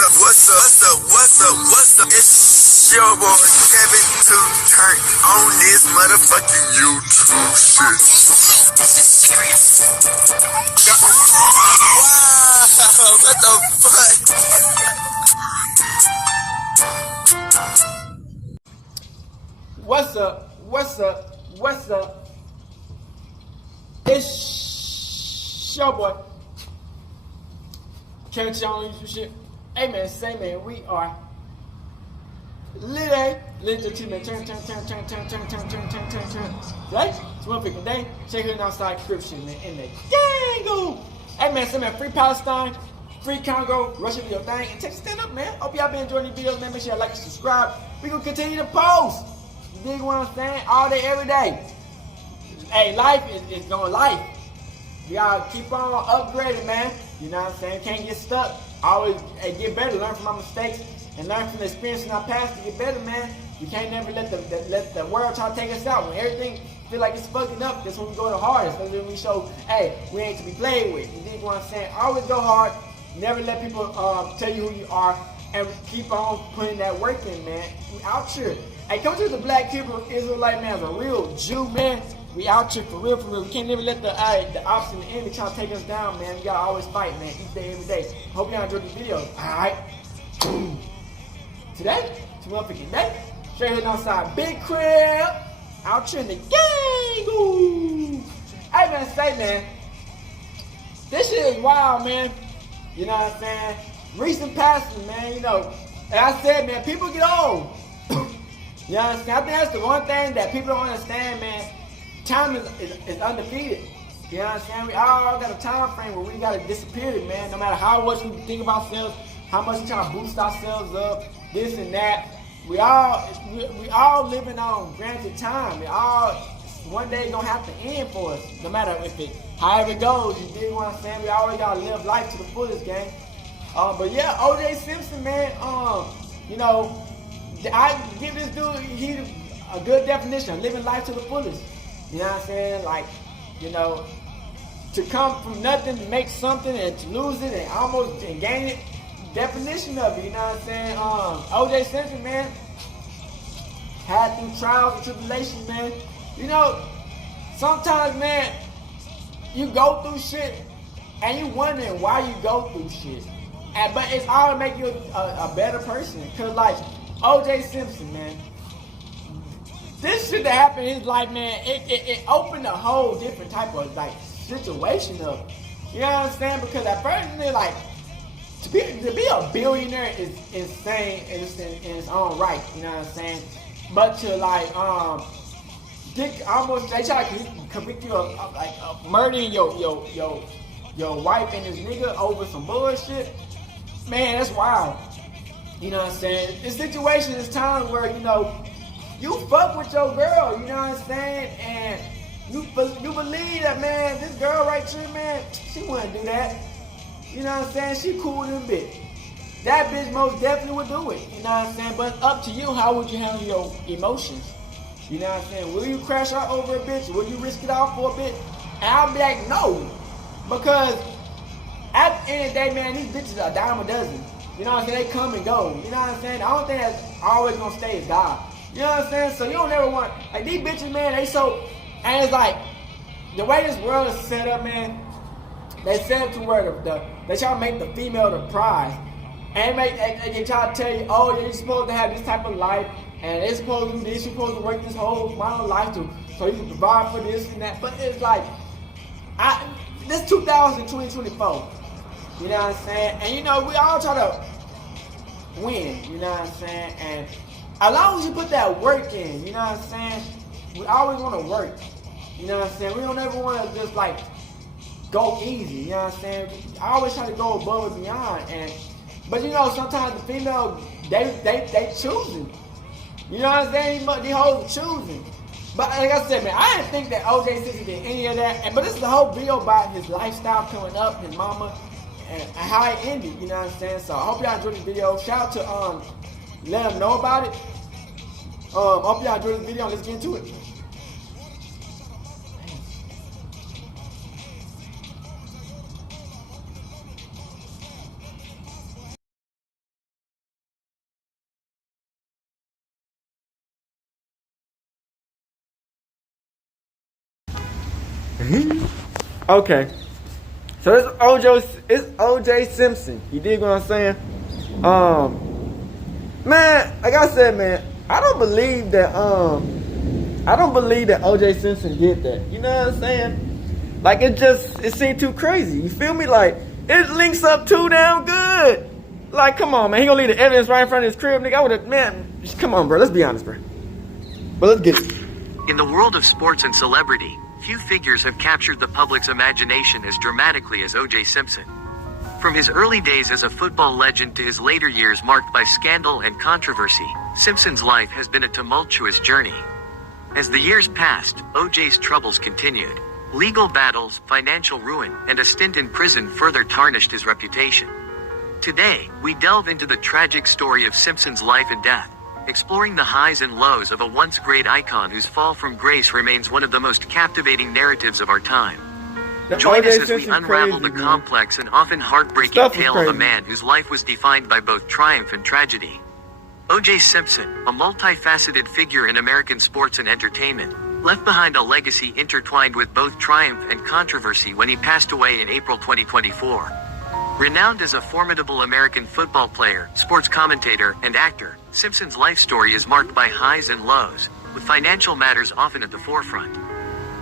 What's up? It's your boy Kevin to turn on this motherfucking YouTube shit. This is serious. Wow, what the fuck? What's up? It's your boy Kevin to on YouTube shit. Hey man, say man, we are Rder, man. Turn. Right? It's one freaking day. Check it outside description, man. In the gango. Hey man, say man, free Palestine, free Congo, Russia do your thing, and take a stand up, man. Hope y'all been enjoying these videos, man. Make sure y'all like and subscribe. We gonna continue to post. You dig what I'm saying? All day, every day. Hey, life is going life. You gotta keep on upgrading, man. You know what I'm saying? Can't get stuck. Always get better. Learn from my mistakes and learn from the experience in our past to get better, man. You can't never let the world try to take us out. When everything feel like it's fucking up, that's when we go the hardest. That's when we show, hey, we ain't to be played with. You dig what I'm saying? Always go hard. Never let people tell you who you are, and keep on putting that work in, man. We out here. Hey, come to the Black Hebrew Israelite, man, as a real Jew, man. We out here for real. We can't never let the opposite and the enemy try to take us down, man. We gotta always fight, man, each day, every day. Hope y'all enjoyed the video. Alright. Today, it's one freaking day. Straight heading outside. Big crib. Out here in the gang. Ooh. Hey man, say man. This shit is wild, man. You know what I'm saying? Recent passing, man, you know. And I said, man, people get old. You know what I'm saying? I think that's the one thing that people don't understand, man. Time is undefeated. You know what I'm saying? We all got a time frame where we gotta disappear, man. No matter how much we think of ourselves, how much we try to boost ourselves up, this and that. We all living on granted time. We all one day gonna have to end for us. No matter however it goes, you dig what I'm saying? We always gotta live life to the fullest, gang. But yeah, Simpson, man. You know, I give this dude a good definition of living life to the fullest. You know what I'm saying? Like, you know, to come from nothing to make something and to lose it and almost gain it. Definition of it, you know what I'm saying? Simpson, man, had through trials and tribulations, man. You know, sometimes, man, you go through shit and you wondering why you go through shit. But it's all to make you a better person. Cause like Simpson, man, this shit that happened in his life, man, it opened a whole different type of like situation up. You know what I'm saying? Because at first, man, like to be a billionaire is insane in its own right. You know what I'm saying? But to like they try to convict you of like murdering your wife and this nigga over some bullshit. Man, that's wild. You know what I'm saying? This situation is time where, you know, you fuck with your girl, you know what I'm saying? And you believe that, man, this girl right here, man, she wouldn't do that. You know what I'm saying? She cool in a bit. That bitch most definitely would do it. You know what I'm saying? But it's up to you. How would you handle your emotions? You know what I'm saying? Will you crash out over a bitch? Will you risk it out for a bit? And I'll be like, no. Because at the end of the day, man, these bitches are a dime a dozen. You know what I'm saying? They come and go. You know what I'm saying? The only thing that's always gonna stay is God. You know what I'm saying? So you don't ever want, like these bitches, man, and it's like, the way this world is set up, man, they set up to where they try to make the female the prize. And they try to tell you, oh, you're supposed to have this type of life, and they're supposed to do this, you're supposed to work this whole amount of life so you can provide for this and that. But it's like, this 2024, you know what I'm saying? And you know, we all try to win, you know what I'm saying? And as long as you put that work in, you know what I'm saying? We always want to work, you know what I'm saying? We don't ever want to just like go easy, you know what I'm saying? I always try to go above and beyond, but you know, sometimes the female, they choosing. You know what I'm saying? These hoes are choosing. But like I said, man, I didn't think that Simpson did any of that. But this is the whole video about his lifestyle coming up, his mama, and how it ended, you know what I'm saying? So I hope y'all enjoyed this video. Shout out to let them know about it. Hope y'all enjoyed this video. Let's get into it. Okay. So it's OJ Simpson. You dig what I'm saying? Man, like I said, man, I don't believe that OJ Simpson did that. You know what I'm saying? Like it seemed too crazy. You feel me? Like it links up too damn good. Like, come on, man. He gonna leave the evidence right in front of his crib, nigga. I would've, man. Come on, bro. Let's be honest, bro. But let's get it. In the world of sports and celebrity, few figures have captured the public's imagination as dramatically as O.J. Simpson. From his early days as a football legend to his later years marked by scandal and controversy, Simpson's life has been a tumultuous journey. As the years passed, O.J.'s troubles continued. Legal battles, financial ruin, and a stint in prison further tarnished his reputation. Today, we delve into the tragic story of Simpson's life and death, exploring the highs and lows of a once great icon whose fall from grace remains one of the most captivating narratives of our time. Join us as we unravel the complex and often heartbreaking tale of a man whose life was defined by both triumph and tragedy. O.J. Simpson, a multifaceted figure in American sports and entertainment, left behind a legacy intertwined with both triumph and controversy when he passed away in April 2024. Renowned as a formidable American football player, sports commentator, and actor, Simpson's life story is marked by highs and lows, with financial matters often at the forefront.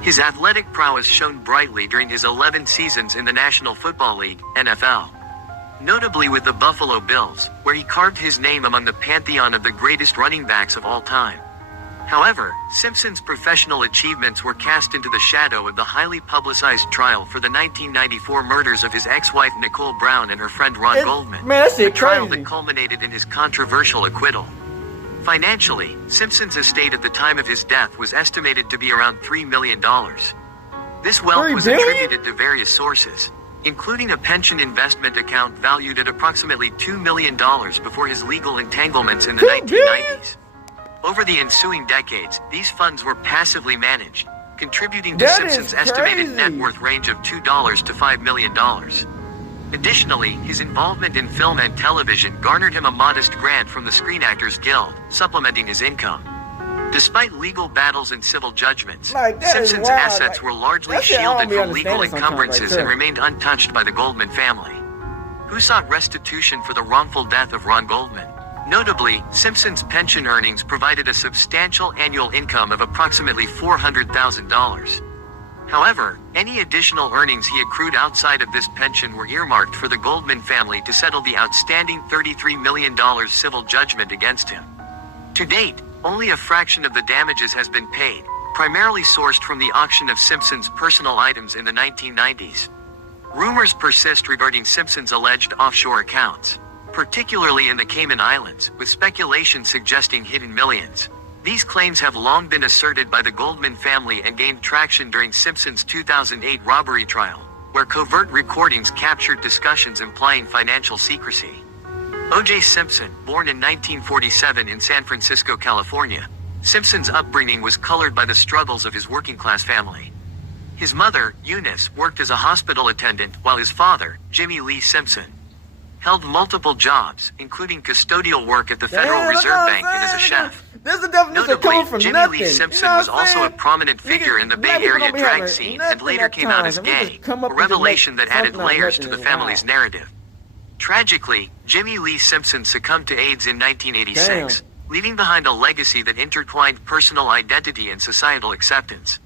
His athletic prowess shone brightly during his 11 seasons in the National Football League, NFL. Notably with the Buffalo Bills, where he carved his name among the pantheon of the greatest running backs of all time. However, Simpson's professional achievements were cast into the shadow of the highly publicized trial for the 1994 murders of his ex-wife Nicole Brown and her friend Ron Goldman, a trial that culminated in his controversial acquittal. Financially, Simpson's estate at the time of his death was estimated to be around $3 million. This wealth was attributed to various sources, including a pension investment account valued at approximately $2 million before his legal entanglements in the 1990s. Over the ensuing decades, these funds were passively managed, contributing to Simpson's estimated net worth range of $2 to $5 million. Additionally, his involvement in film and television garnered him a modest grant from the Screen Actors Guild, supplementing his income. Despite legal battles and civil judgments, Simpson's assets were largely shielded from legal encumbrances and remained untouched by the Goldman family, who sought restitution for the wrongful death of Ron Goldman. Notably, Simpson's pension earnings provided a substantial annual income of approximately $400,000. However, any additional earnings he accrued outside of this pension were earmarked for the Goldman family to settle the outstanding $33 million civil judgment against him. To date, only a fraction of the damages has been paid, primarily sourced from the auction of Simpson's personal items in the 1990s. Rumors persist regarding Simpson's alleged offshore accounts, particularly in the Cayman Islands, with speculation suggesting hidden millions. These claims have long been asserted by the Goldman family and gained traction during Simpson's 2008 robbery trial, where covert recordings captured discussions implying financial secrecy. O.J. Simpson, born in 1947 in San Francisco, California, Simpson's upbringing was colored by the struggles of his working-class family. His mother, Eunice, worked as a hospital attendant, while his father, Jimmy Lee Simpson, held multiple jobs, including custodial work at the Federal Reserve Bank and as a chef. Notably, Jimmy Lee Simpson was also a prominent figure in the Bay Area drag scene and later came out as gay, a revelation that added layers to the family's narrative. Tragically, Jimmy Lee Simpson succumbed to AIDS in 1986, leaving behind a legacy that intertwined personal identity and societal acceptance.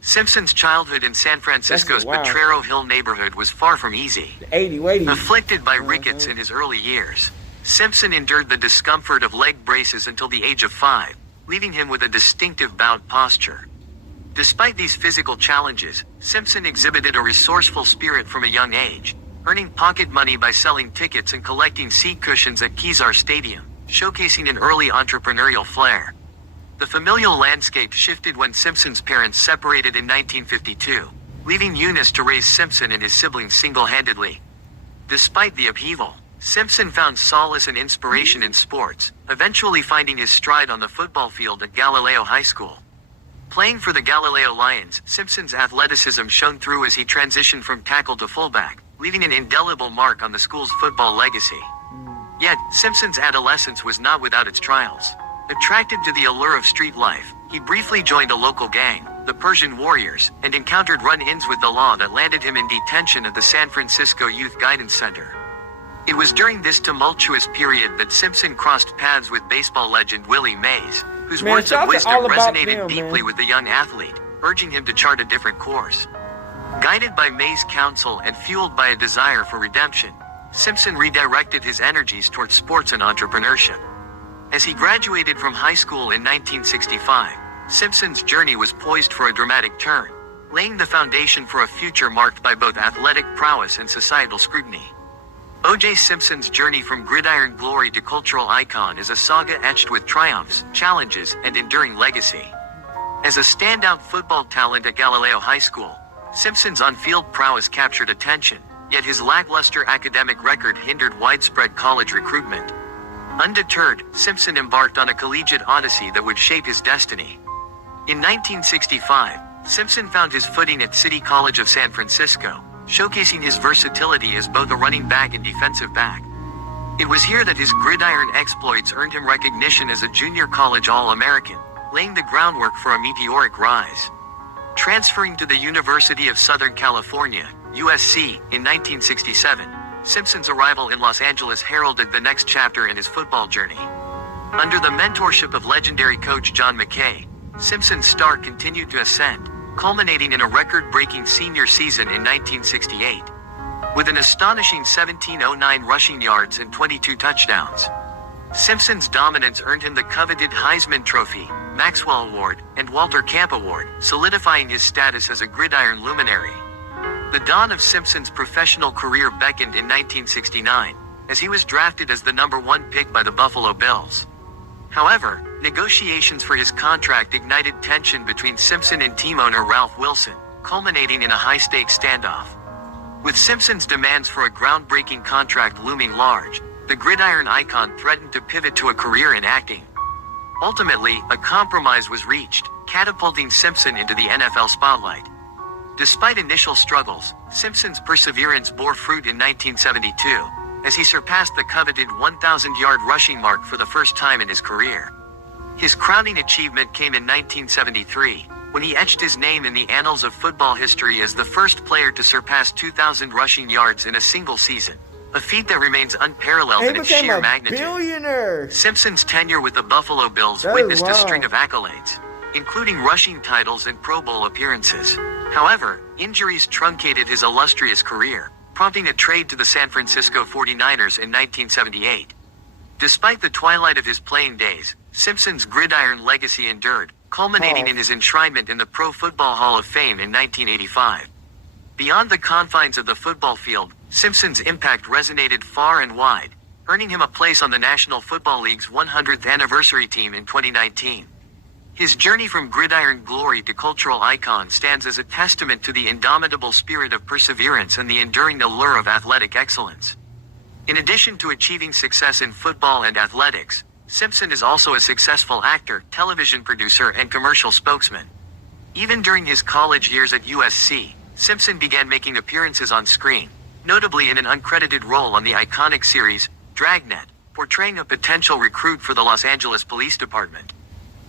Simpson's childhood in San Francisco's Potrero Hill neighborhood was far from easy. Afflicted by rickets in his early years, Simpson endured the discomfort of leg braces until the age of 5, leaving him with a distinctive bowed posture. Despite these physical challenges, Simpson exhibited a resourceful spirit from a young age, earning pocket money by selling tickets and collecting seat cushions at Kezar Stadium, showcasing an early entrepreneurial flair. The familial landscape shifted when Simpson's parents separated in 1952, leaving Eunice to raise Simpson and his siblings single-handedly. Despite the upheaval, Simpson found solace and inspiration in sports, eventually finding his stride on the football field at Galileo High School. Playing for the Galileo Lions, Simpson's athleticism shone through as he transitioned from tackle to fullback, leaving an indelible mark on the school's football legacy. Yet, Simpson's adolescence was not without its trials. Attracted to the allure of street life, he briefly joined a local gang, the Persian Warriors, and encountered run-ins with the law that landed him in detention at the San Francisco Youth Guidance Center. It was during this tumultuous period that Simpson crossed paths with baseball legend Willie Mays, whose words of wisdom resonated deeply with the young athlete, urging him to chart a different course. Guided by Mays' counsel and fueled by a desire for redemption, Simpson redirected his energies towards sports and entrepreneurship. As he graduated from high school in 1965, Simpson's journey was poised for a dramatic turn, laying the foundation for a future marked by both athletic prowess and societal scrutiny. O.J. Simpson's journey from gridiron glory to cultural icon is a saga etched with triumphs, challenges, and enduring legacy. As a standout football talent at Galileo High School, Simpson's on-field prowess captured attention, yet his lackluster academic record hindered widespread college recruitment. Undeterred, Simpson embarked on a collegiate odyssey that would shape his destiny. In 1965, Simpson found his footing at City College of San Francisco, showcasing his versatility as both a running back and defensive back. It was here that his gridiron exploits earned him recognition as a junior college All-American, laying the groundwork for a meteoric rise. Transferring to the University of Southern California, USC, in 1967, Simpson's arrival in Los Angeles heralded the next chapter in his football journey. Under the mentorship of legendary coach John McKay, Simpson's star continued to ascend, culminating in a record-breaking senior season in 1968. With an astonishing 1,709 rushing yards and 22 touchdowns. Simpson's dominance earned him the coveted Heisman Trophy, Maxwell Award, and Walter Camp Award, solidifying his status as a gridiron luminary. The dawn of Simpson's professional career beckoned in 1969, as he was drafted as the #1 pick by the Buffalo Bills. However, negotiations for his contract ignited tension between Simpson and team owner Ralph Wilson, culminating in a high-stakes standoff. With Simpson's demands for a groundbreaking contract looming large, the gridiron icon threatened to pivot to a career in acting. Ultimately, a compromise was reached, catapulting Simpson into the NFL spotlight. Despite initial struggles, Simpson's perseverance bore fruit in 1972, as he surpassed the coveted 1,000-yard rushing mark for the first time in his career. His crowning achievement came in 1973, when he etched his name in the annals of football history as the first player to surpass 2,000 rushing yards in a single season, a feat that remains unparalleled in its sheer magnitude. Billionaire. Simpson's tenure with the Buffalo Bills witnessed a string of accolades, including rushing titles and Pro Bowl appearances. However, injuries truncated his illustrious career, prompting a trade to the San Francisco 49ers in 1978. Despite the twilight of his playing days, Simpson's gridiron legacy endured, culminating in his enshrinement in the Pro Football Hall of Fame in 1985. Beyond the confines of the football field, Simpson's impact resonated far and wide, earning him a place on the National Football League's 100th anniversary team in 2019. His journey from gridiron glory to cultural icon stands as a testament to the indomitable spirit of perseverance and the enduring allure of athletic excellence. In addition to achieving success in football and athletics, Simpson is also a successful actor, television producer, and commercial spokesman. Even during his college years at USC, Simpson began making appearances on screen, notably in an uncredited role on the iconic series, Dragnet, portraying a potential recruit for the Los Angeles Police Department.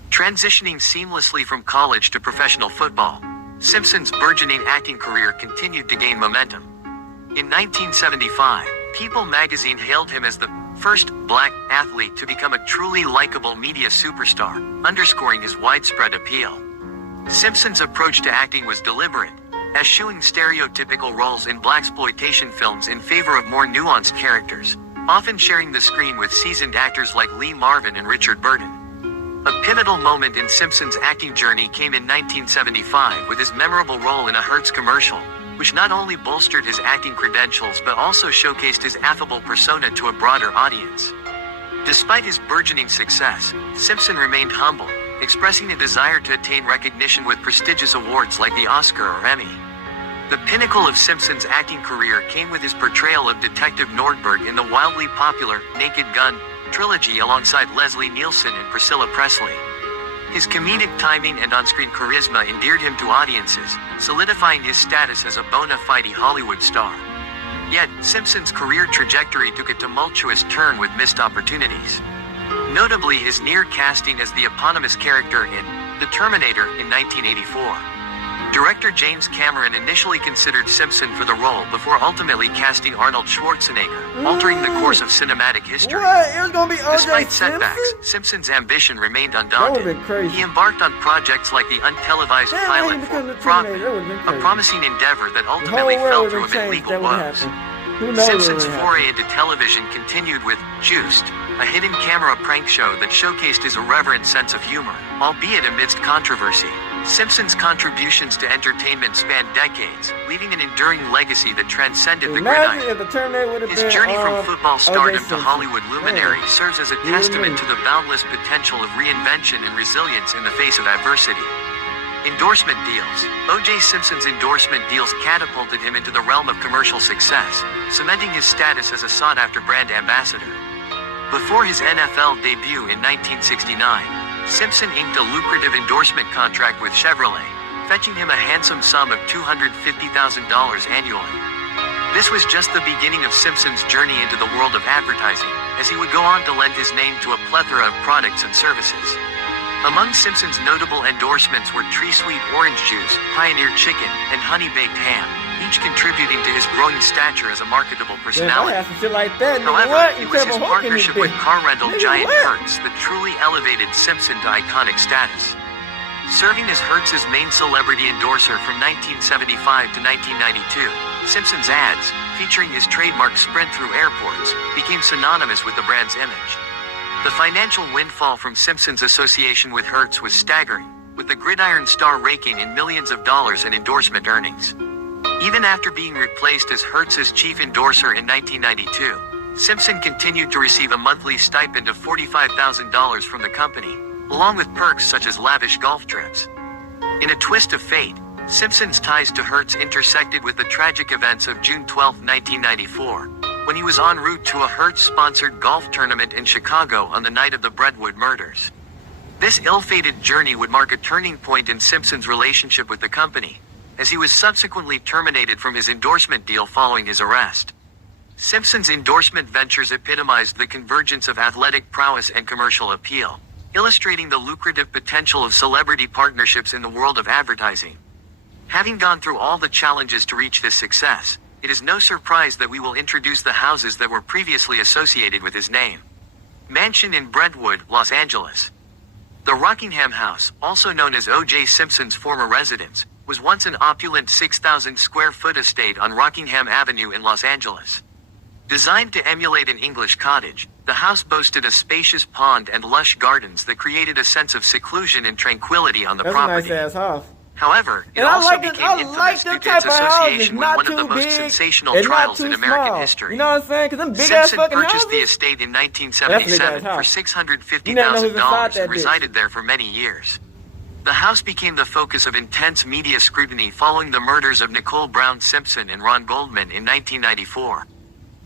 Transitioning seamlessly from college to professional football, Simpson's burgeoning acting career continued to gain momentum. In 1975, People magazine hailed him as the first black athlete to become a truly likable media superstar, underscoring his widespread appeal. Simpson's approach to acting was deliberate, eschewing stereotypical roles in blaxploitation films in favor of more nuanced characters, often sharing the screen with seasoned actors like Lee Marvin and Richard Burton. A pivotal moment in Simpson's acting journey came in 1975 with his memorable role in a Hertz commercial, which not only bolstered his acting credentials but also showcased his affable persona to a broader audience. Despite his burgeoning success, Simpson remained humble, expressing a desire to attain recognition with prestigious awards like the Oscar or Emmy. The pinnacle of Simpson's acting career came with his portrayal of Detective Nordberg in the wildly popular Naked Gun trilogy alongside Leslie Nielsen and Priscilla Presley. His comedic timing and on-screen charisma endeared him to audiences, solidifying his status as a bona fide Hollywood star. Yet, Simpson's career trajectory took a tumultuous turn with missed opportunities. Notably his near casting as the eponymous character in The Terminator in 1984. Director James Cameron initially considered Simpson for the role before ultimately casting Arnold Schwarzenegger, altering the course of cinematic history. What? It was gonna be O.J. Despite Simpson? setbacks, Simpson's ambition remained That undaunted. would've been crazy. He embarked on projects like the untelevised Damn, pilot he became for the Frogman, Terminator. That would've been a crazy. promising endeavor that The whole ultimately fell world through would have amid changed. legal That would woes. happen. Who knows Simpson's what would foray happen? into television continued with Juiced, a hidden camera prank show that showcased his irreverent sense of humor, albeit amidst controversy. Simpson's contributions to entertainment spanned decades, leaving an enduring legacy that transcended the Imagine gridiron. if the Terminator would have His been journey from football O.J. stardom to Simpson. Hollywood luminary Man. serves as a You testament and to me. the boundless potential of reinvention and resilience in the face of adversity. Endorsement deals. O.J. Simpson's endorsement deals catapulted him into the realm of commercial success, cementing his status as a sought-after brand ambassador. Before his NFL debut in 1969, Simpson inked a lucrative endorsement contract with Chevrolet, fetching him a handsome sum of $250,000 annually. This was just the beginning of Simpson's journey into the world of advertising, as he would go on to lend his name to a plethora of products and services. Among Simpson's notable endorsements were Tree Sweet Orange Juice, Pioneer Chicken, and Honey Baked Ham, each contributing to his growing stature as a marketable If I personality. had some shit like that, nigga, However, what? it You was tell his me what can partnership it with be? car rental Nigga, giant what? Hertz that truly elevated Simpson to iconic status. Serving as Hertz's main celebrity endorser from 1975 to 1992, Simpson's ads, featuring his trademark sprint through airports, became synonymous with the brand's image. The financial windfall from Simpson's association with Hertz was staggering, with the gridiron star raking in millions of dollars in endorsement earnings. Even after being replaced as Hertz's chief endorser in 1992, Simpson continued to receive a monthly stipend of $45,000 from the company, along with perks such as lavish golf trips. In a twist of fate, Simpson's ties to Hertz intersected with the tragic events of June 12, 1994, when he was en route to a Hertz-sponsored golf tournament in Chicago on the night of the Brentwood murders. This ill-fated journey would mark a turning point in Simpson's relationship with the company, as he was subsequently terminated from his endorsement deal following his arrest. Simpson's endorsement ventures epitomized the convergence of athletic prowess and commercial appeal, illustrating the lucrative potential of celebrity partnerships in the world of advertising. Having gone through all the challenges to reach this success, it is no surprise that we will introduce the houses that were previously associated with his name. Mansion in Brentwood, Los Angeles. The Rockingham House, also known as O.J. Simpson's former residence, was once an opulent 6,000 square foot estate on Rockingham Avenue in Los Angeles. Designed to emulate an English cottage, the house boasted a spacious pond and lush gardens that created a sense of seclusion and tranquility on the That's property. a nice ass house. However, it And I also like it. became I infamous like due them to its type of houses. association with Not one of the too most big sensational and not trials too in American small. history. You know what I'm saying? Because them big ass Simpson fucking purchased the houses. estate in That's a big 1977 ass for house. $650,000 You never know who's inside that and bitch. resided there for many years. The house became the focus of intense media scrutiny following the murders of Nicole Brown Simpson and Ron Goldman in 1994.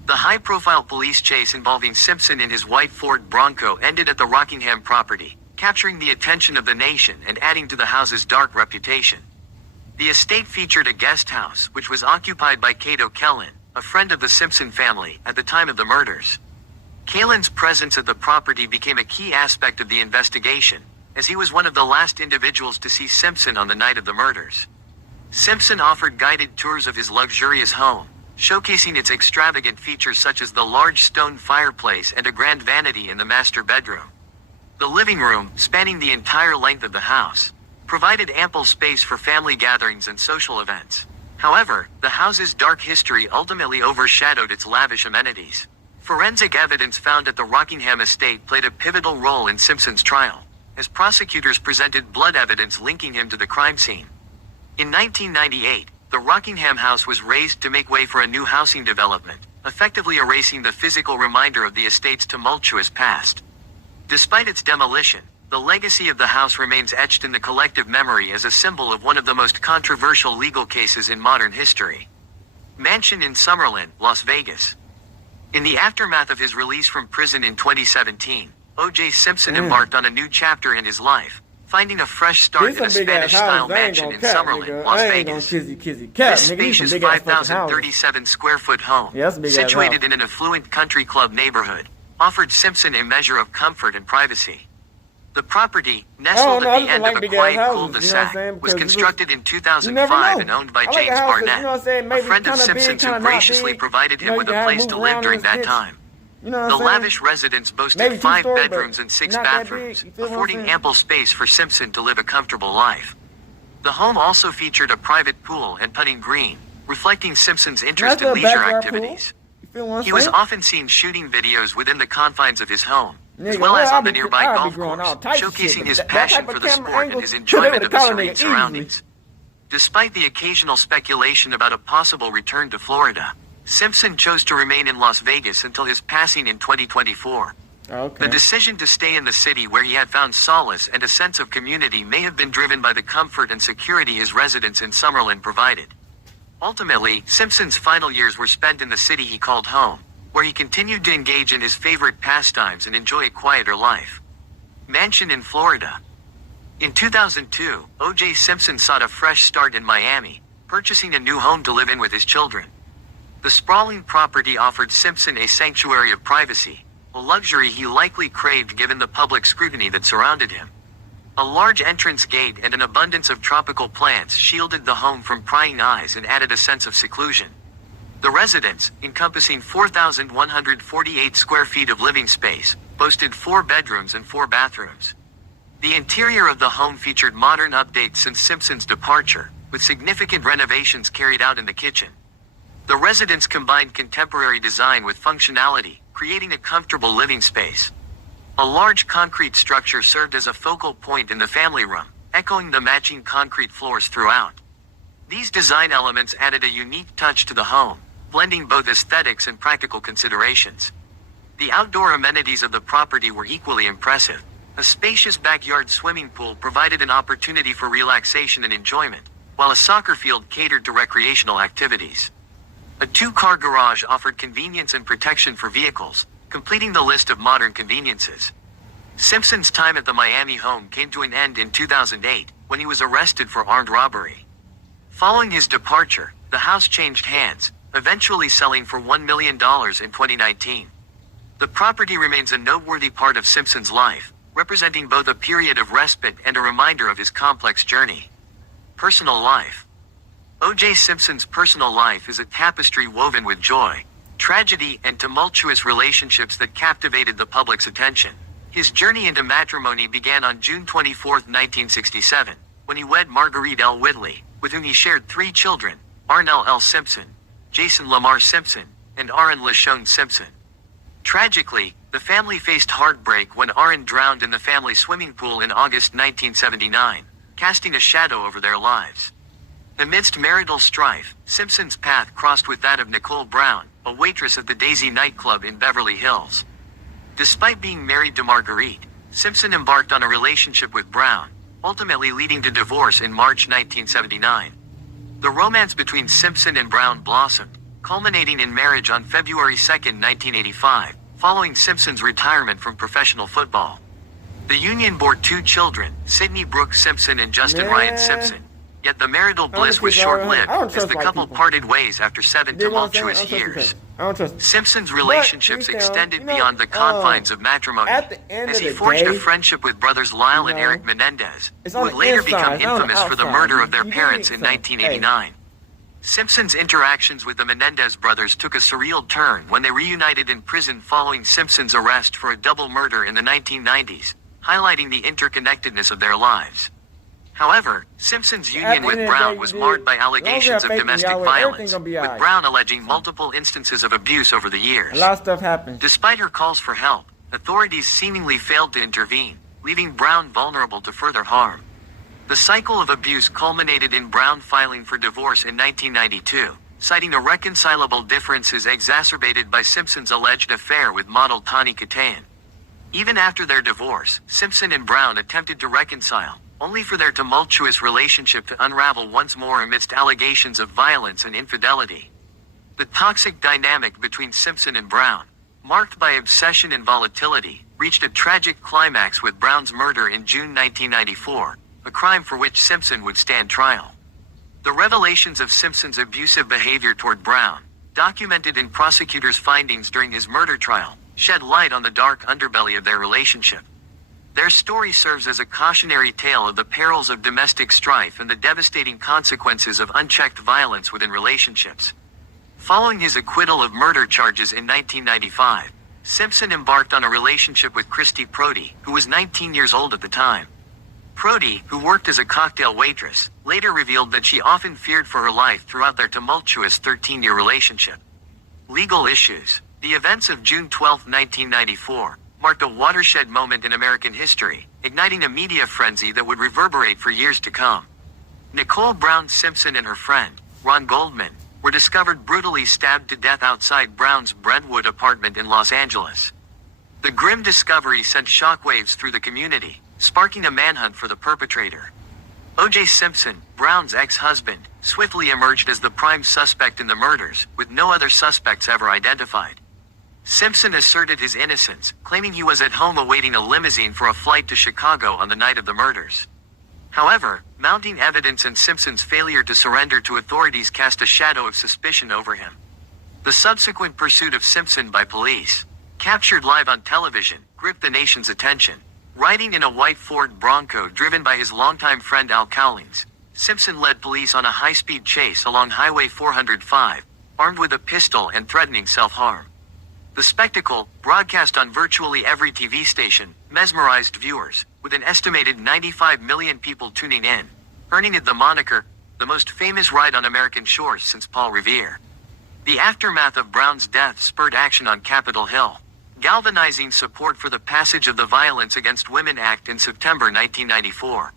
The high-profile police chase involving Simpson in his white Ford Bronco ended at the Rockingham property, capturing the attention of the nation and adding to the house's dark reputation. The estate featured a guest house, which was occupied by Cato Kellen, a friend of the Simpson family, at the time of the murders. Kallen's presence at the property became a key aspect of the investigation, as he was one of the last individuals to see Simpson on the night of the murders. Simpson offered guided tours of his luxurious home, showcasing its extravagant features such as the large stone fireplace and a grand vanity in the master bedroom. The living room, spanning the entire length of the house, provided ample space for family gatherings and social events. However, the house's dark history ultimately overshadowed its lavish amenities. Forensic evidence found at the Rockingham estate played a pivotal role in Simpson's trial, as prosecutors presented blood evidence linking him to the crime scene. In 1998, the Rockingham house was razed to make way for a new housing development, effectively erasing the physical reminder of the estate's tumultuous past. Despite its demolition, the legacy of the house remains etched in the collective memory as a symbol of one of the most controversial legal cases in modern history. Mansion in Summerlin, Las Vegas. In the aftermath of his release from prison in 2017, O.J. Simpson embarked on a new chapter in his life, finding a fresh start in a Spanish-style mansion in Summerlin, Las Vegas. This spacious 5,037 square foot home, situated in an affluent country club neighborhood, offered Simpson a measure of comfort and privacy. The property, nestled at the end of a quiet cul-de-sac, was constructed in 2005 and owned by James Barnett, a friend of Simpson's who graciously provided him with a place to live during that time. The lavish residence boasted 5 bedrooms and 6 bathrooms, affording ample space for Simpson to live a comfortable life. The home also featured a private pool and putting green, reflecting Simpson's interest in leisure activities. He was often seen shooting videos within the confines of his home, as well as on the nearby golf course, showcasing his passion for the sport and his enjoyment of the serene surroundings. Despite the occasional speculation about a possible return to Florida, Simpson chose to remain in Las Vegas until his passing in 2024. The decision to stay in the city where he had found solace and a sense of community may have been driven by the comfort and security his residence in Summerlin provided. Ultimately, Simpson's final years were spent in the city he called home, where he continued to engage in his favorite pastimes and enjoy a quieter life. Mansion in Florida. In 2002, O.J. Simpson sought a fresh start in Miami, purchasing a new home to live in with his children. The sprawling property offered Simpson a sanctuary of privacy, a luxury he likely craved given the public scrutiny that surrounded him. A large entrance gate and an abundance of tropical plants shielded the home from prying eyes and added a sense of seclusion. The residence, encompassing 4,148 square feet of living space, boasted 4 bedrooms and 4 bathrooms. The interior of the home featured modern updates since Simpson's departure, with significant renovations carried out in the kitchen. The residence combined contemporary design with functionality, creating a comfortable living space. A large concrete structure served as a focal point in the family room, echoing the matching concrete floors throughout. These design elements added a unique touch to the home, blending both aesthetics and practical considerations. The outdoor amenities of the property were equally impressive. A spacious backyard swimming pool provided an opportunity for relaxation and enjoyment, while a soccer field catered to recreational activities. A 2-car garage offered convenience and protection for vehicles, completing the list of modern conveniences. Simpson's time at the Miami home came to an end in 2008, when he was arrested for armed robbery. Following his departure, the house changed hands, eventually selling for $1 million in 2019. The property remains a noteworthy part of Simpson's life, representing both a period of respite and a reminder of his complex journey. Personal life. O.J. Simpson's personal life is a tapestry woven with joy, tragedy, and tumultuous relationships that captivated the public's attention. His journey into matrimony began on June 24, 1967, when he wed Marguerite L. Whitley, with whom he shared 3 children, Arnell L. Simpson, Jason Lamar Simpson, and Aaron LaShawn Simpson. Tragically, the family faced heartbreak when Aaron drowned in the family swimming pool in August 1979, casting a shadow over their lives. Amidst marital strife, Simpson's path crossed with that of Nicole Brown, a waitress at the Daisy nightclub in Beverly Hills. Despite being married to Marguerite, Simpson embarked on a relationship with Brown, ultimately leading to divorce in March 1979. The romance between Simpson and Brown blossomed, culminating in marriage on February 2, 1985, following Simpson's retirement from professional football. The union bore 2 children, Sidney Brooke Simpson and Justin Ryan Simpson. Yet the marital bliss was short-lived, as the couple parted ways after 7 tumultuous years. Simpson's relationships extended beyond the confines of matrimony, as he forged a friendship with brothers Lyle and Eric Menendez, who would later become infamous for the murder of their parents in 1989. Simpson's interactions with the Menendez brothers took a surreal turn when they reunited in prison following Simpson's arrest for a double murder in the 1990s, highlighting the interconnectedness of their lives. However, Simpson's union with Brown was marred by allegations of domestic violence, with Brown alleging multiple instances of abuse over the years. A lot of stuff happens. Despite her calls for help, authorities seemingly failed to intervene, leaving Brown vulnerable to further harm. The cycle of abuse culminated in Brown filing for divorce in 1992, citing irreconcilable differences exacerbated by Simpson's alleged affair with model Tawny Kitaen. Even after their divorce, Simpson and Brown attempted to reconcile, only for their tumultuous relationship to unravel once more amidst allegations of violence and infidelity. The toxic dynamic between Simpson and Brown, marked by obsession and volatility, reached a tragic climax with Brown's murder in June 1994, a crime for which Simpson would stand trial. The revelations of Simpson's abusive behavior toward Brown, documented in prosecutors' findings during his murder trial, shed light on the dark underbelly of their relationship. Their story serves as a cautionary tale of the perils of domestic strife and the devastating consequences of unchecked violence within relationships. Following his acquittal of murder charges in 1995, Simpson embarked on a relationship with Christy Prody, who was 19 years old at the time. Prody, who worked as a cocktail waitress, later revealed that she often feared for her life throughout their tumultuous 13-year relationship. Legal issues. The events of June 12, 1994, marked a watershed moment in American history, igniting a media frenzy that would reverberate for years to come. Nicole Brown Simpson and her friend, Ron Goldman, were discovered brutally stabbed to death outside Brown's Brentwood apartment in Los Angeles. The grim discovery sent shockwaves through the community, sparking a manhunt for the perpetrator. O.J. Simpson, Brown's ex-husband, swiftly emerged as the prime suspect in the murders, with no other suspects ever identified. Simpson asserted his innocence, claiming he was at home awaiting a limousine for a flight to Chicago on the night of the murders. However, mounting evidence and Simpson's failure to surrender to authorities cast a shadow of suspicion over him. The subsequent pursuit of Simpson by police, captured live on television, gripped the nation's attention. Riding in a white Ford Bronco driven by his longtime friend Al Cowlings, Simpson led police on a high-speed chase along Highway 405, armed with a pistol and threatening self-harm. The spectacle, broadcast on virtually every TV station, mesmerized viewers, with an estimated 95 million people tuning in, earning it the moniker, the most famous ride on American shores since Paul Revere. The aftermath of Brown's death spurred action on Capitol Hill, galvanizing support for the passage of the Violence Against Women Act in September 1994.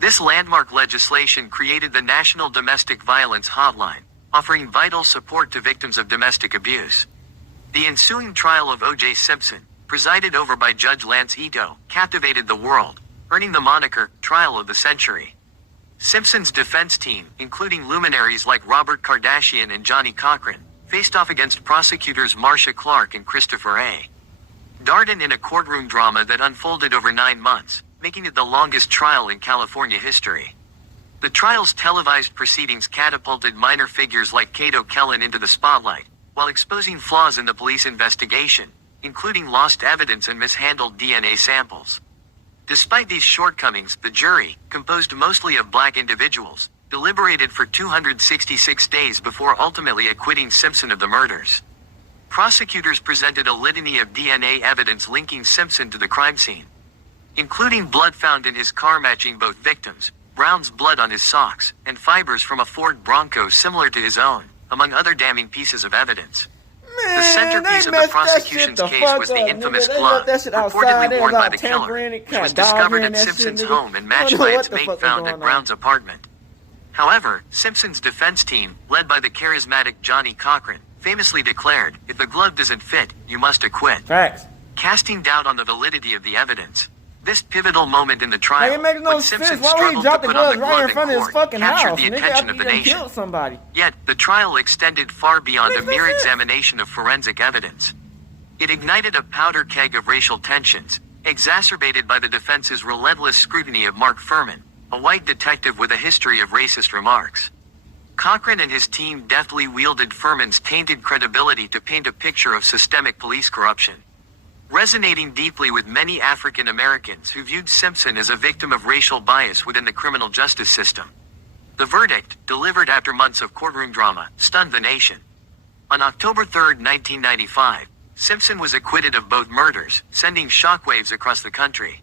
This landmark legislation created the National Domestic Violence Hotline, offering vital support to victims of domestic abuse. The ensuing trial of O.J. Simpson, presided over by Judge Lance Ito, captivated the world, earning the moniker, Trial of the Century. Simpson's defense team, including luminaries like Robert Kardashian and Johnny Cochran, faced off against prosecutors Marcia Clark and Christopher A. Darden in a courtroom drama that unfolded over 9 months, making it the longest trial in California history. The trial's televised proceedings catapulted minor figures like Cato Kellen into the spotlight, while exposing flaws in the police investigation, including lost evidence and mishandled DNA samples. Despite these shortcomings, the jury, composed mostly of black individuals, deliberated for 266 days before ultimately acquitting Simpson of the murders. Prosecutors presented a litany of DNA evidence linking Simpson to the crime scene, including blood found in his car matching both victims, Brown's blood on his socks, and fibers from a Ford Bronco similar to his own, among other damning pieces of evidence. Man, The centerpiece of the prosecution's case was the infamous glove, reportedly worn by the killer, which was discovered at Simpson's home and matched by its mate found at Brown's apartment. However, Simpson's defense team, led by the charismatic Johnny Cochran, famously declared, "If the glove doesn't fit, you must acquit," Facts. casting doubt on the validity of the evidence. This pivotal moment in the trial, Like, it makes no when sense. Simpson Why would he struggled drop to the put on gloves the right glove in in front of his court, fucking captured house? the Nigga, attention after of he the done nation. killed somebody. Yet, the trial extended far beyond a Makes no mere sense. examination of forensic evidence. It ignited a powder keg of racial tensions, exacerbated by the defense's relentless scrutiny of Mark Furman, a white detective with a history of racist remarks. Cochran and his team deftly wielded Furman's tainted credibility to paint a picture of systemic police corruption, resonating deeply with many African Americans who viewed Simpson as a victim of racial bias within the criminal justice system. The verdict, delivered after months of courtroom drama, stunned the nation. On October 3, 1995, Simpson was acquitted of both murders, sending shockwaves across the country.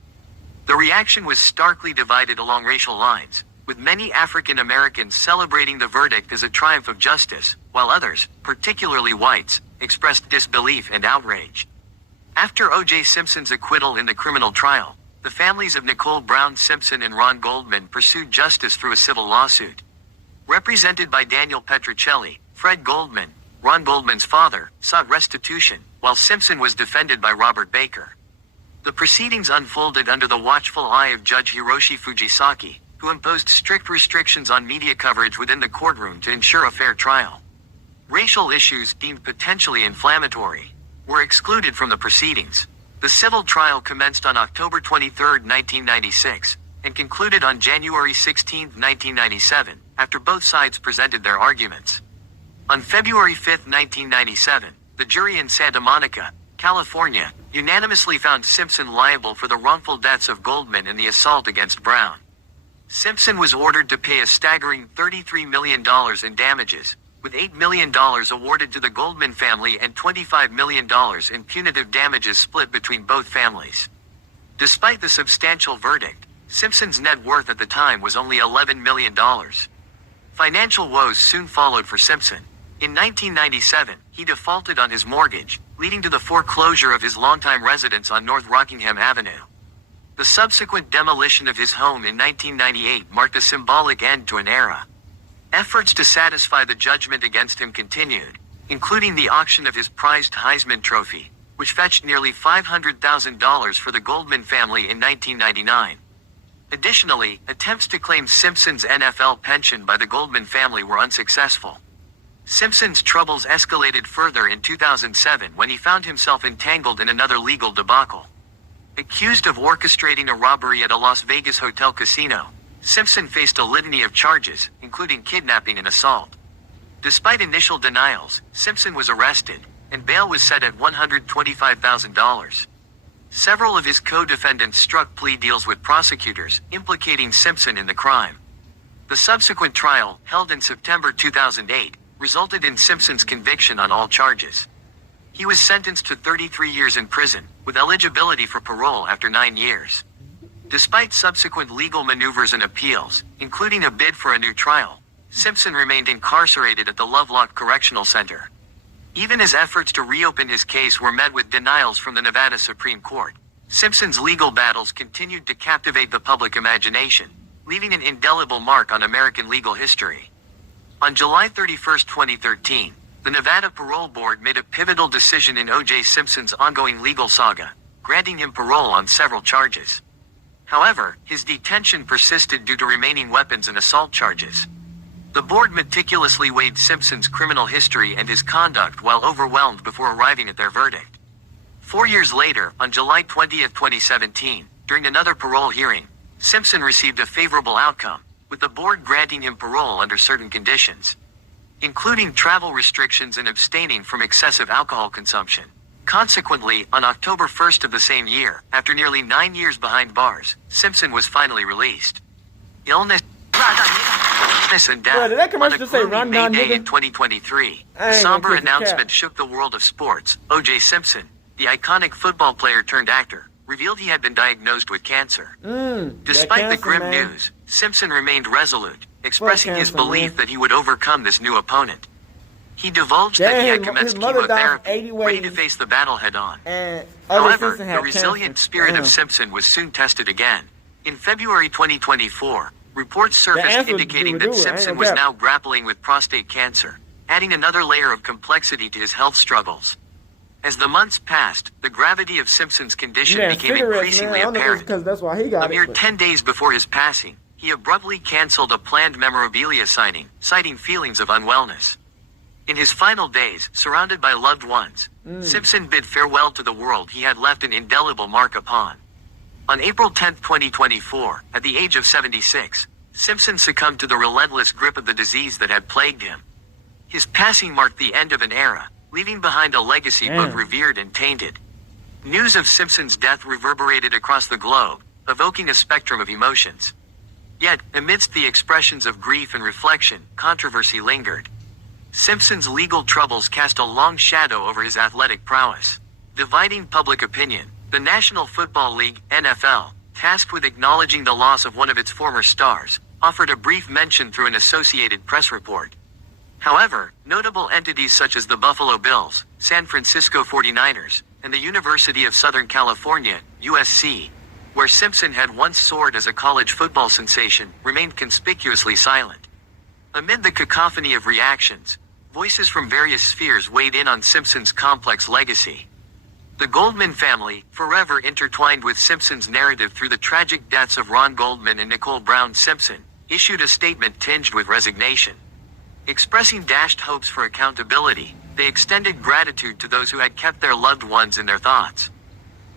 The reaction was starkly divided along racial lines, with many African Americans celebrating the verdict as a triumph of justice, while others, particularly whites, expressed disbelief and outrage. After O.J. Simpson's acquittal in the criminal trial, the families of Nicole Brown Simpson and Ron Goldman pursued justice through a civil lawsuit. Represented by Daniel Petrocelli, Fred Goldman, Ron Goldman's father, sought restitution, while Simpson was defended by Robert Baker. The proceedings unfolded under the watchful eye of Judge Hiroshi Fujisaki, who imposed strict restrictions on media coverage within the courtroom to ensure a fair trial. Racial issues, deemed potentially inflammatory, were excluded from the proceedings. The civil trial commenced on October 23, 1996, and concluded on January 16, 1997, after both sides presented their arguments. On February 5, 1997, the jury in Santa Monica, California, unanimously found Simpson liable for the wrongful deaths of Goldman and the assault against Brown. Simpson was ordered to pay a staggering $33 million in damages, with $8 million awarded to the Goldman family and $25 million in punitive damages split between both families. Despite the substantial verdict, Simpson's net worth at the time was only $11 million. Financial woes soon followed for Simpson. In 1997, he defaulted on his mortgage, leading to the foreclosure of his longtime residence on North Rockingham Avenue. The subsequent demolition of his home in 1998 marked a symbolic end to an era. Efforts to satisfy the judgment against him continued, including the auction of his prized Heisman Trophy, which fetched nearly $500,000 for the Goldman family in 1999. Additionally, attempts to claim Simpson's NFL pension by the Goldman family were unsuccessful. Simpson's troubles escalated further in 2007 when he found himself entangled in another legal debacle. Accused of orchestrating a robbery at a Las Vegas hotel casino, Simpson faced a litany of charges, including kidnapping and assault. Despite initial denials, Simpson was arrested, and bail was set at $125,000. Several of his co-defendants struck plea deals with prosecutors, implicating Simpson in the crime. The subsequent trial, held in September 2008, resulted in Simpson's conviction on all charges. He was sentenced to 33 years in prison, with eligibility for parole after 9 years. Despite subsequent legal maneuvers and appeals, including a bid for a new trial, Simpson remained incarcerated at the Lovelock Correctional Center. Even as efforts to reopen his case were met with denials from the Nevada Supreme Court, Simpson's legal battles continued to captivate the public imagination, leaving an indelible mark on American legal history. On July 31, 2013, the Nevada Parole Board made a pivotal decision in O.J. Simpson's ongoing legal saga, granting him parole on several charges. However, his detention persisted due to remaining weapons and assault charges. The board meticulously weighed Simpson's criminal history and his conduct while overwhelmed before arriving at their verdict. 4 years later, on July 20, 2017, during another parole hearing, Simpson received a favorable outcome, with the board granting him parole under certain conditions, including travel restrictions and abstaining from excessive alcohol consumption. Consequently, on October 1st of the same year, after nearly 9 years behind bars, Simpson was finally released. Illness and death. Bro, did that commercial on a say gloomy run May down, day nigga? in 2023, I a ain't somber gonna kiss the announcement cat. shook the world of sports. O.J. Simpson, the iconic football player turned actor, revealed he had been diagnosed with cancer. Despite cancer, the grim man. news, Simpson remained resolute, expressing his cancer, belief man. that he would overcome this new opponent. He divulged that he had commenced his mother died chemotherapy, 80 ready to ways. face the battle head-on. And However, Simpson the had resilient cancer. spirit Damn. of Simpson was soon tested again. In February 2024, reports surfaced answer indicating would that do it. I ain't Simpson gonna was cap. now grappling with prostate cancer, adding another layer of complexity to his health struggles. As the months passed, the gravity of Simpson's condition Yeah, became cigarettes, increasingly man. I don't know apparent. because that's why he got A mere it. but- 10 days before his passing, he abruptly canceled a planned memorabilia signing, citing feelings of unwellness. In his final days, surrounded by loved ones, Simpson bid farewell to the world he had left an indelible mark upon. On April 10, 2024, at the age of 76, Simpson succumbed to the relentless grip of the disease that had plagued him. His passing marked the end of an era, leaving behind a legacy both Damn. revered and tainted. News of Simpson's death reverberated across the globe, evoking a spectrum of emotions. Yet, amidst the expressions of grief and reflection, controversy lingered. Simpson's legal troubles cast a long shadow over his athletic prowess. Dividing public opinion, the National Football League, NFL, tasked with acknowledging the loss of one of its former stars, offered a brief mention through an Associated Press report. However, notable entities such as the Buffalo Bills, San Francisco 49ers, and the University of Southern California, USC, where Simpson had once soared as a college football sensation, remained conspicuously silent. Amid the cacophony of reactions, voices from various spheres weighed in on Simpson's complex legacy. The Goldman family, forever intertwined with Simpson's narrative through the tragic deaths of Ron Goldman and Nicole Brown Simpson, issued a statement tinged with resignation. Expressing dashed hopes for accountability, they extended gratitude to those who had kept their loved ones in their thoughts.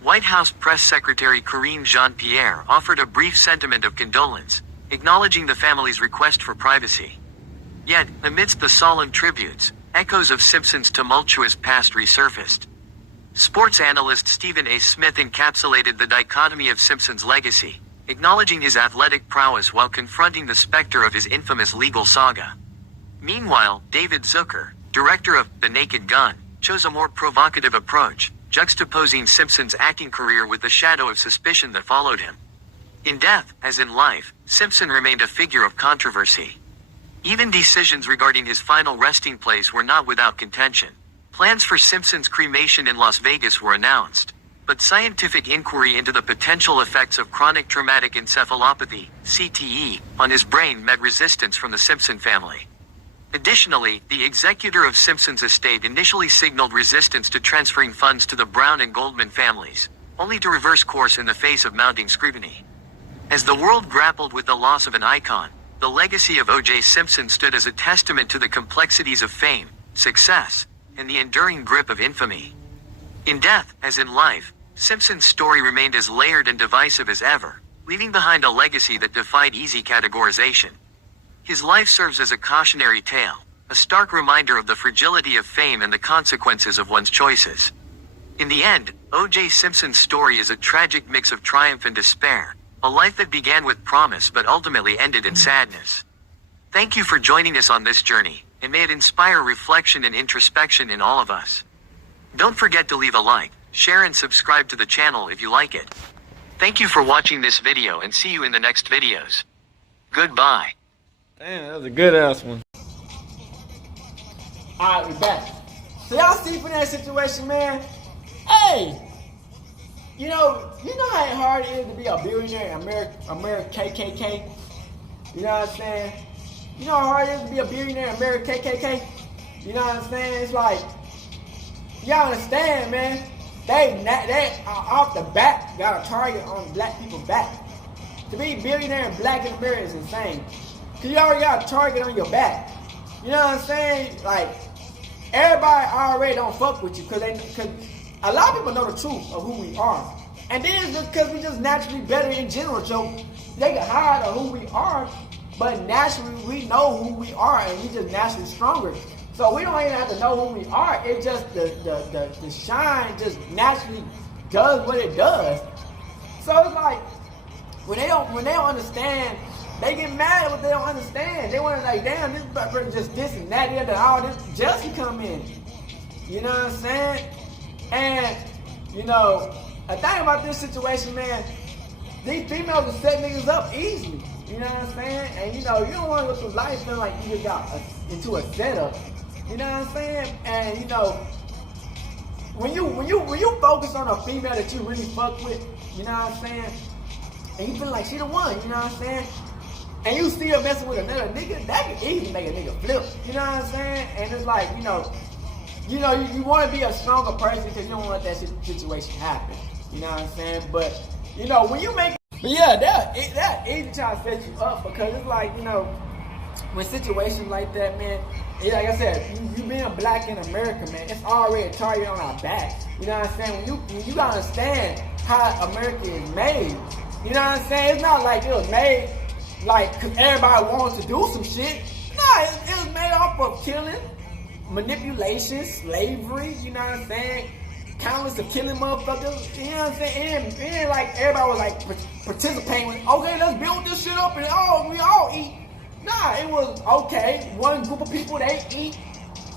White House Press Secretary Karine Jean-Pierre offered a brief sentiment of condolence, acknowledging the family's request for privacy. Yet, amidst the solemn tributes, echoes of Simpson's tumultuous past resurfaced. Sports analyst Stephen A. Smith encapsulated the dichotomy of Simpson's legacy, acknowledging his athletic prowess while confronting the specter of his infamous legal saga. Meanwhile, David Zucker, director of The Naked Gun, chose a more provocative approach, juxtaposing Simpson's acting career with the shadow of suspicion that followed him. In death, as in life, Simpson remained a figure of controversy. Even decisions regarding his final resting place were not without contention. Plans for Simpson's cremation in Las Vegas were announced, but scientific inquiry into the potential effects of chronic traumatic encephalopathy, CTE, on his brain met resistance from the Simpson family. Additionally, the executor of Simpson's estate initially signaled resistance to transferring funds to the Brown and Goldman families, only to reverse course in the face of mounting scrutiny. As the world grappled with the loss of an icon, the legacy of O.J. Simpson stood as a testament to the complexities of fame, success, and the enduring grip of infamy. In death, as in life, Simpson's story remained as layered and divisive as ever, leaving behind a legacy that defied easy categorization. His life serves as a cautionary tale, a stark reminder of the fragility of fame and the consequences of one's choices. In the end, O.J. Simpson's story is a tragic mix of triumph and despair, a life that began with promise but ultimately ended in sadness. Thank you for joining us on this journey, and may it inspire reflection and introspection in all of us. Don't forget to leave a like, share and subscribe to the channel if you like it. Thank you for watching this video and see you in the next videos. Goodbye. Damn, that was a good ass one. Alright, we back. So y'all see for that situation, man? Hey! You know how hard it is to be a billionaire in America KKK? You know what I'm saying? You know how hard it is to be a billionaire in America KKK? You know what I'm saying? It's like, y'all understand, man? They off the bat got a target on black people's back. To be billionaire and black in America is insane. Cause you already got a target on your back. You know what I'm saying? Like, everybody already don't fuck with you cause a lot of people know the truth of who we are. And then it's just because we just naturally better in general. So they can hide on who we are, but naturally we know who we are and we just naturally stronger. So we don't even have to know who we are. It just the shine just naturally does what it does. So it's like when they don't understand, they get mad at what they don't understand. They want to like, damn, this person just this and that, and all this jealousy come in. You know what I'm saying? And you know, a thing about this situation, man, these females will set niggas up easily. You know what I'm saying? And you know, you don't want to go through life feeling like you just got into a setup. You know what I'm saying? And you know, when you focus on a female that you really fuck with, you know what I'm saying? And you feel like she the one, you know what I'm saying? And you see her messing with another nigga, that can easily make a nigga flip. You know what I'm saying? And it's like, you want to be a stronger person because you don't want that situation happen. You know what I'm saying? But you know, when you make, that easy trying to set you up because it's like, you know, when situations like that, man, like I said, you being black in America, man, it's already a target on our back. You know what I'm saying? When you gotta understand how America is made. You know what I'm saying? It's not like it was made like because everybody wanted to do some shit. No, it was made off of killing, manipulation, slavery. You know what I'm saying? Countless of killing motherfuckers. You know what I'm saying? And like everybody was like participating with, okay, let's build this shit up and we all eat. Nah, it was okay. One group of people, they eat,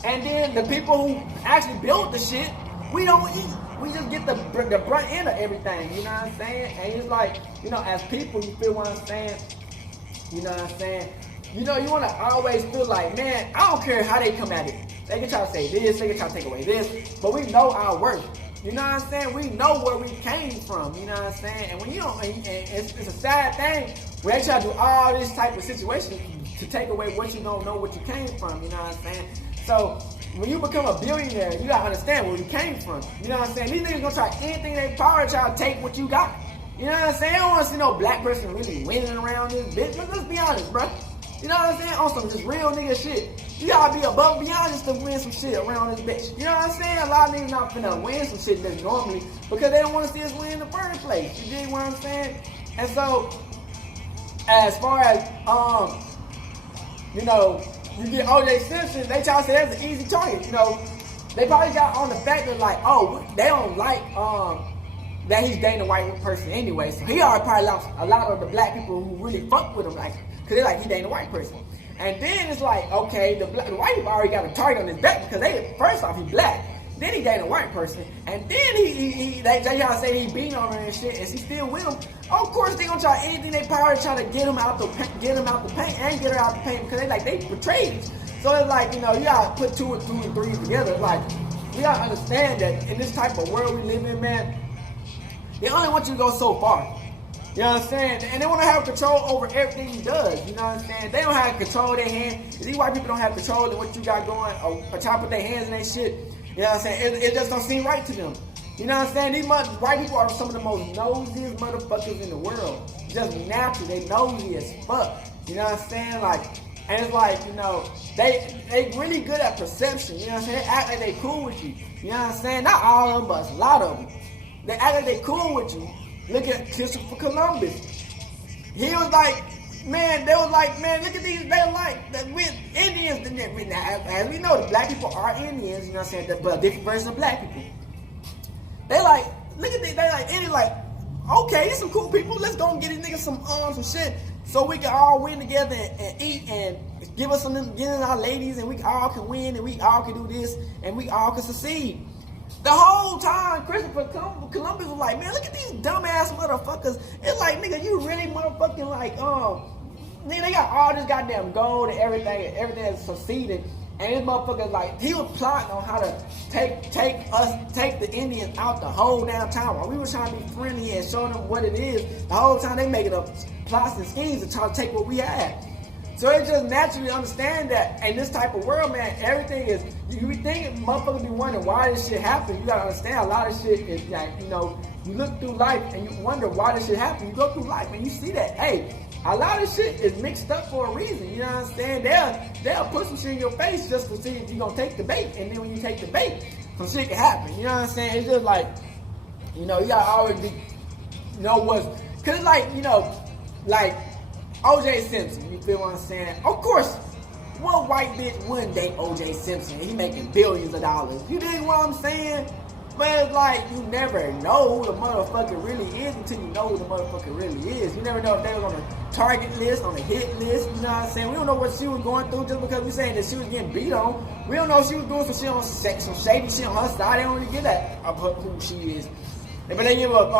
and then the people who actually built the shit, we don't eat. We just get the brunt end of everything. You know what I'm saying? And it's like, you know, as people, you feel what I'm saying? You know what I'm saying? You know, you want to always feel like, man, I don't care how they come at it. They can try to say this, they can try to take away this, but we know our worth. You know what I'm saying? We know where we came from. You know what I'm saying? And when you don't, and it's a sad thing when they try to do all this type of situation to take away what you don't know what you came from. You know what I'm saying? So when you become a billionaire, you gotta understand where you came from. You know what I'm saying? These niggas gonna try anything they power to try to take what you got. You know what I'm saying? I don't want to see no black person really winning around this bitch. Let's be honest, bro. You know what I'm saying? On some just real nigga shit. You gotta be above and beyond just to win some shit around this bitch. You know what I'm saying? A lot of niggas not finna win some shit that's normally because they don't want to see us win in the first place. You dig what I'm saying? And so, as far as, you know, you get O.J. Simpson, they try to say that's an easy target. You know, They probably got on the fact that like, oh, they don't like that he's dating a white person anyway. So he already probably lost a lot of the black people who really fuck with him, like, cause they're like he dating a white person. And then it's like, okay, the white people already got a target on his back because first off he black. Then he dated a white person, and then they y'all say he beating on her and shit, and she still with him. Of course, they gonna try anything they power to try to get him out the paint and get her out the paint because they betrayed. So it's like, you know, you gotta put 2 and 2 and 3 together. Like, we gotta understand that in this type of world we live in, man, they only want you to go so far. You know what I'm saying? And they want to have control over everything he does. You know what I'm saying? They don't have control of their hand. These white people don't have control of what you got going or try to put their hands in their shit. You know what I'm saying? It just don't seem right to them. You know what I'm saying? These white people are some of the most nosiest motherfuckers in the world. Just naturally, they nosy as fuck. You know what I'm saying? Like, and it's like, you know, they really good at perception. You know what I'm saying? They act like they cool with you. You know what I'm saying? Not all of them, but a lot of them. They act like they cool with you. Look at Christopher Columbus. He was like, man, they was like, man, look at these, they're like, with Indians, as we know, the black people are Indians, you know what I'm saying, but a different version of black people. They like, look at these, they like, Indians like, okay, these some cool people, let's go and get these niggas some shit, so we can all win together and eat and give us some, get in our ladies, and we all can win, and we all can do this, and we all can succeed. The whole time, Christopher Columbus was like, man, look at these dumbass motherfuckers. It's like, nigga, you really motherfucking like, nigga, they got all this goddamn gold and everything is succeeding. And this motherfucker, like, he was plotting on how to take the Indians out the whole damn time. While we were trying to be friendly and show them what it is, the whole time they making up plots and schemes to try to take what we had. So it's just naturally understand that in this type of world, man, everything is, you be thinking, motherfuckers be wondering why this shit happened. You gotta understand a lot of shit is like, you know, you look through life and you wonder why this shit happened. You go through life and you see that, hey, a lot of shit is mixed up for a reason. You know what I'm saying? They'll put some shit in your face just to see if you're gonna take the bait. And then when you take the bait, some shit can happen. You know what I'm saying? It's just like, you know, you gotta always be, you know what's, cause like, you know, like, O.J. Simpson, you feel what I'm saying? Of course, what white bitch wouldn't date O.J. Simpson? He making billions of dollars. You dig what I'm saying? But it's like, you never know who the motherfucker really is until you know who the motherfucker really is. You never know if they was on a target list, on a hit list, you know what I'm saying? We don't know what she was going through just because we saying that she was getting beat on. We don't know if she was doing some shit on some shady shit on her side. They don't really get that of who she is. But they give up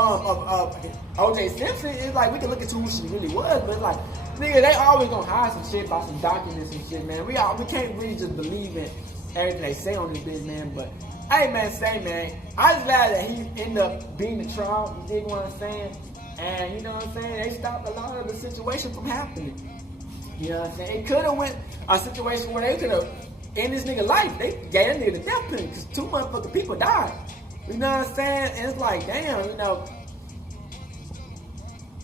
O.J. Simpson, it's like we can look at who she really was, but it's like, nigga, they always gonna hide some shit about some documents and shit, man. We can't really just believe in everything they say on this bitch, man. But hey, man, I was glad that he ended up being the trial. You dig what I'm saying? And you know what I'm saying? They stopped a lot of the situation from happening. You know what I'm saying? It could have went a situation where they could have ended this nigga life. They gave that nigga the death penalty because 2 motherfucking people died. You know what I'm saying? And it's like, damn, you know,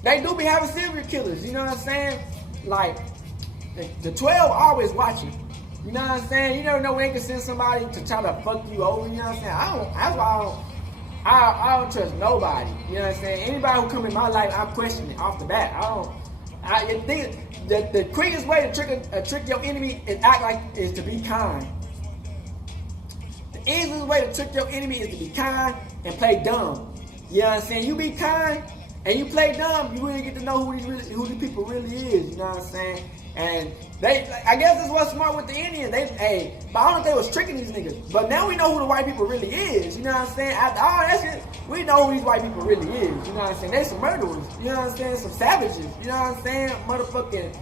they do be having serial killers, you know what I'm saying? Like, the 12 always watching. You know what I'm saying? You never know when they can send somebody to try to fuck you over, you know what I'm saying? That's why I don't trust nobody, you know what I'm saying? Anybody who come in my life, I question it off the bat. I think the quickest way to trick your enemy is to be kind. The easiest way to trick your enemy is to be kind and play dumb. You know what I'm saying? You be kind and you play dumb, you really get to know who these people really is. You know what I'm saying? And I guess that's what's smart with the Indians. But I don't know if they was tricking these niggas. But now we know who the white people really is. You know what I'm saying? After all that shit, we know who these white people really is. You know what I'm saying? They some murderers. You know what I'm saying? Some savages. You know what I'm saying? Motherfucking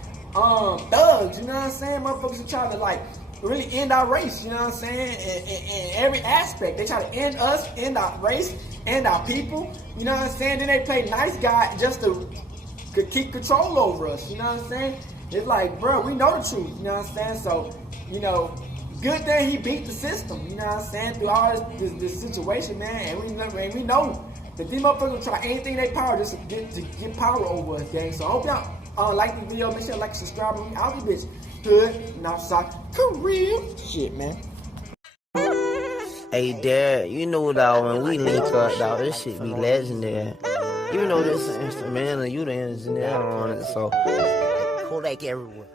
thugs. You know what I'm saying? Motherfuckers who try to like really end our race, you know what I'm saying? In every aspect. They try to end us, end our race, end our people, you know what I'm saying? Then they play nice guy just to keep control over us, you know what I'm saying? It's like, bro, we know the truth, you know what I'm saying? So, you know, good thing he beat the system, you know what I'm saying? Through all this situation, man, and we know that these motherfuckers will try anything they power just to get power over us, gang. So I hope y'all like the video, make sure you like and subscribe, and we out this bitch. Hood, Northside, career shit, man. Hey, Dad, you know, dog, when we link up, dog, this shit be legendary. You know this instrumental, you the engineer on it, so Kodak everywhere.